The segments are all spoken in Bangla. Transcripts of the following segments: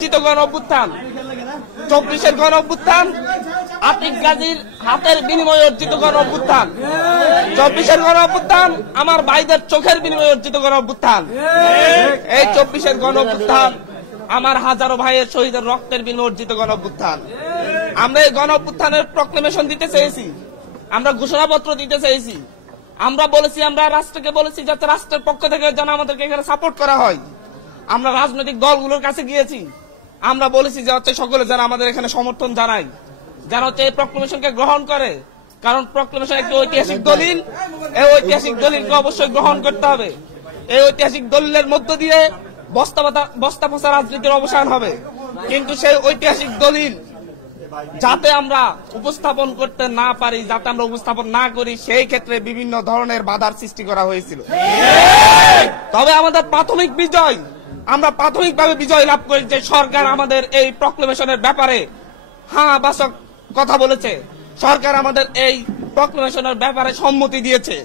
গণ অভ্যুত্থান 24-এর গণ অভ্যুত্থান আতিক গাজীর হাতের বিনিময়ে অর্জিত গণ অভ্যুত্থান 24-এর গণ অভ্যুত্থান আমার ভাইদের চোখের বিনিময়ে অর্জিত গণ অভ্যুত্থান এই 24-এর গণ অভ্যুত্থান আমার হাজারো ভাইয়ের শহীদের রক্তের বিনিময়ে অর্জিত গণ অভ্যুত্থান। আমরা এই গণ অভ্যুত্থানের প্রক্লেমেশন দিতে চেয়েছি, আমরা ঘোষণাপত্র দিতে চেয়েছি, আমরা বলেছি, আমরা রাষ্ট্রকে বলেছি যাতে রাষ্ট্রের পক্ষ থেকে যেন আমাদেরকে এখানে সাপোর্ট করা হয়। আমরা রাজনৈতিক দলগুলোর কাছে গিয়েছি, আমরা বলেছি যে হচ্ছে সকলে যেন আমাদের এখানে সমর্থন জানায়, যেন হচ্ছে এই প্রক্লেমেশনকে গ্রহণ করে, কারণ প্রক্লেমেশন একটি ঐতিহাসিক দলিল। এই ঐতিহাসিক দলিলকে অবশ্যই গ্রহণ করতে হবে। এই ঐতিহাসিক দলিলের মধ্য দিয়ে বস্তা পচা রাজনীতির অবসান হবে, কিন্তু সেই ঐতিহাসিক দলিল যাতে আমরা উপস্থাপন করতে না পারি, যাতে আমরা উপস্থাপন না করি, সেই ক্ষেত্রে বিভিন্ন ধরনের বাধার সৃষ্টি করা হয়েছিল। তবে আমাদের প্রাথমিক বিজয়, আমরা প্রাথমিকভাবে বিজয় লাভ করি যে সরকার আমাদের এই প্রক্লেমেশনের ব্যাপারে হ্যাঁ বাসক কথা বলেছে, সরকার আমাদের এই প্রক্লেমেশনের ব্যাপারে সম্মতি দিয়েছে।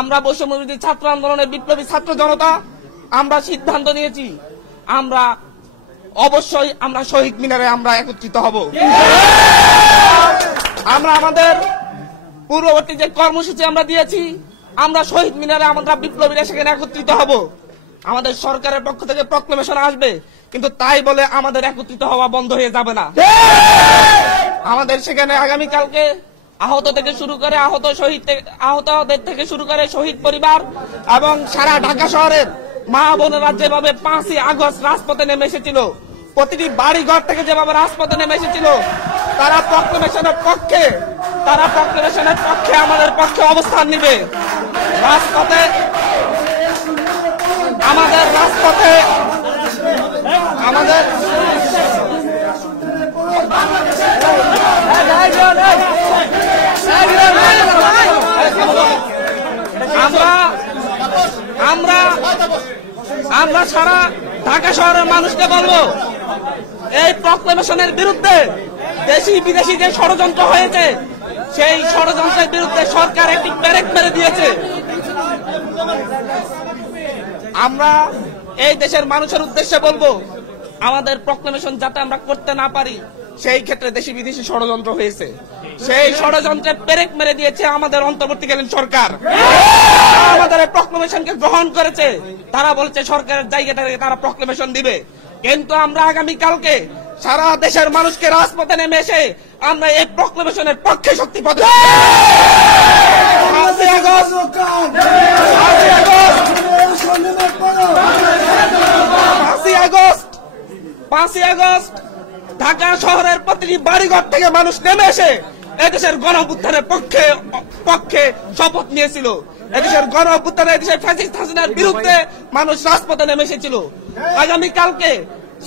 আমরা বৈষম্যবিরোধী ছাত্র আন্দোলনের বিপ্লবী ছাত্র জনতা আমরা সিদ্ধান্ত নিয়েছি, আমরা অবশ্যই আমরা শহীদ মিনারে আমরা একত্রিত হব। আমরা আমাদের পূর্ববর্তী যে কর্মসূচি আমরা দিয়েছি, আমরা শহীদ মিনারে আমরা বিপ্লবীরা সেখানে একত্রিত হব। আমাদের সরকারের পক্ষ থেকে প্রক্লেমেশন আসবে, কিন্তু তাই বলে আমাদের একত্রিত হওয়া বন্ধ হয়ে যাবে না। আমাদের সেখানে আগামীকালকে আহত থেকে শুরু করে আহতদের থেকে শুরু করে শহীদ পরিবার এবং সারা ঢাকা শহরের মা বোনেরা যেভাবে 5ই আগস্ট রাজপথে নেমে এসেছিল, প্রতিটি বাড়ি ঘর থেকে যেভাবে রাজপথে নেমে এসেছিল, তারা প্রক্লেমেশনের পক্ষে আমাদের পক্ষে অবস্থান নিবে। রাজপথে আমাদের আমরা সারা ঢাকা শহরের মানুষকে বলবো, এই প্রক্লেমেশনের বিরুদ্ধে দেশি বিদেশি যে ষড়যন্ত্র হয়েছে, সেই ষড়যন্ত্রের বিরুদ্ধে সরকার একটি ব্যারেক মেরে দিয়েছে। আমরা এই দেশের মানুষের উদ্দেশ্যে বলবো, আমাদের প্রক্লেমেশন যাতে আমরা করতে না পারি, সেই ক্ষেত্রে দেশি বিদেশি ষড়যন্ত্র হয়েছে, সেই ষড়যন্ত্রে ব্রেক মেরে দিয়েছে আমাদের অন্তর্বর্তীকালীন সরকার। আমাদের এই প্রক্লেমেশনকে গ্রহণ করেছে, তারা বলছে সরকারের জায়গা থেকে তারা প্রক্লেমেশন দিবে, কিন্তু আমরা আগামীকালকে সারা দেশের মানুষকে রাজপথে নেমে এসে আমরা এই প্রক্লেমেশনের পক্ষে শক্তি পাবো। 5ই আগস্ট ঢাকা শহরের প্রতিটি বাড়িঘর থেকে মানুষ নেমে এসে এদেশের গণ অভ্যুত্থানের পক্ষে শপথ নিয়েছিল। এদেশের গণ অভ্যুত্থানে এদেশের ফ্যাসিস্ট হাসিনার বিরুদ্ধে মানুষ রাজপথে নেমে এসেছিল। আগামীকালকে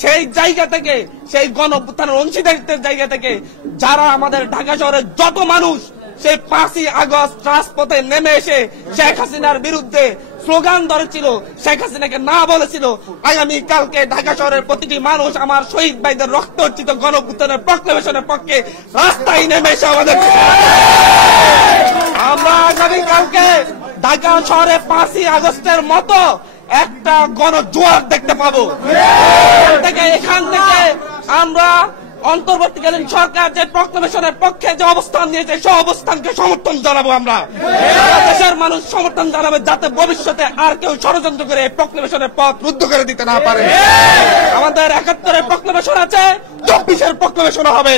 সেই জায়গা থেকে, সেই গণ অভ্যুত্থানের অংশীদারিত্বের জায়গা থেকে যারা আমাদের ঢাকা শহরের যত মানুষ সেই 5ই আগস্ট রাজপথে নেমে এসে শেখ হাসিনার বিরুদ্ধে স্লোগান ধরেছিল, শেখ হাসিনাকে না বলেছিল, আগামীকালকে ঢাকা শহরের প্রতিটি মানুষ আমার শহীদ ভাইদের রক্ত অর্জিত গণ অভ্যুত্থানের প্রক্লেমেশনের পক্ষে রাস্তায় নেমে এসে আমরা আগামীকালকে ঢাকা শহরে 5ই আগস্টের মতো একটা গণজোয়ার দেখতে পাবো। এখান থেকে আমরা অন্তর্বর্তীকালীন সরকার যে প্রক্লেমেশনের পক্ষে যে অবস্থান নিয়েছে, সেই অবস্থানকে সমর্থন জানাবো। আমরা দেশের মানুষ সমর্থন জানাবে, যাতে ভবিষ্যতে আর কেউ ষড়যন্ত্র করে এই প্রক্লেমেশনের পথ রুদ্ধ করে দিতে না পারে। আমাদের 71-এর প্রক্লেমেশন আছে, 24-এর প্রক্লেমেশন হবে,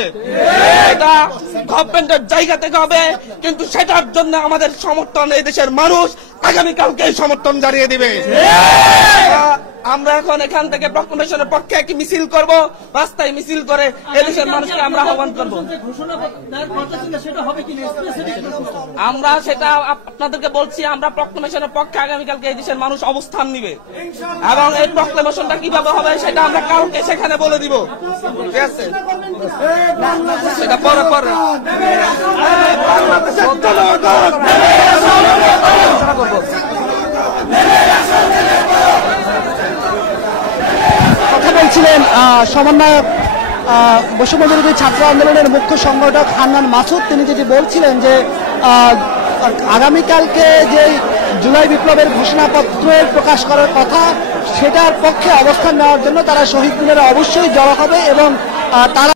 এটা গভর্নমেন্টের জায়গা থেকে হবে, কিন্তু সেটার জন্য আমাদের সমর্থন এই দেশের মানুষ আগামীকালকে সমর্থন জানিয়ে দিবে। আমরা এখন এখান থেকে প্রক্লেমেশনের পক্ষে একটি মিছিল করব, রাস্তায় মিছিল করে এদেশের মানুষকে আমরা আহ্বান করব। আমরা সেটা আপনাদেরকে বলছি, আমরা প্রক্লেমেশনের পক্ষে আগামীকালকে এই দেশের মানুষ অবস্থান নিবে, এবং এই প্রক্লেমেশনটা কিভাবে হবে সেটা আমরা কালকে সেখানে বলে দিব। ঠিক আছে, সেটা পরে কথা বলছিলেন সমন্বয়ক বৈষম্যবিরোধী ছাত্র আন্দোলনের মুখ্য সংগঠক হান্নান মাসুদ। তিনি যেটি বলছিলেন যে আগামীকালকে যে জুলাই বিপ্লবের ঘোষণাপত্রের প্রকাশ করার কথা, সেটার পক্ষে অবস্থান নেওয়ার জন্য তারা শহীদ মিনারে অবশ্যই জড়ো হবে এবং তারা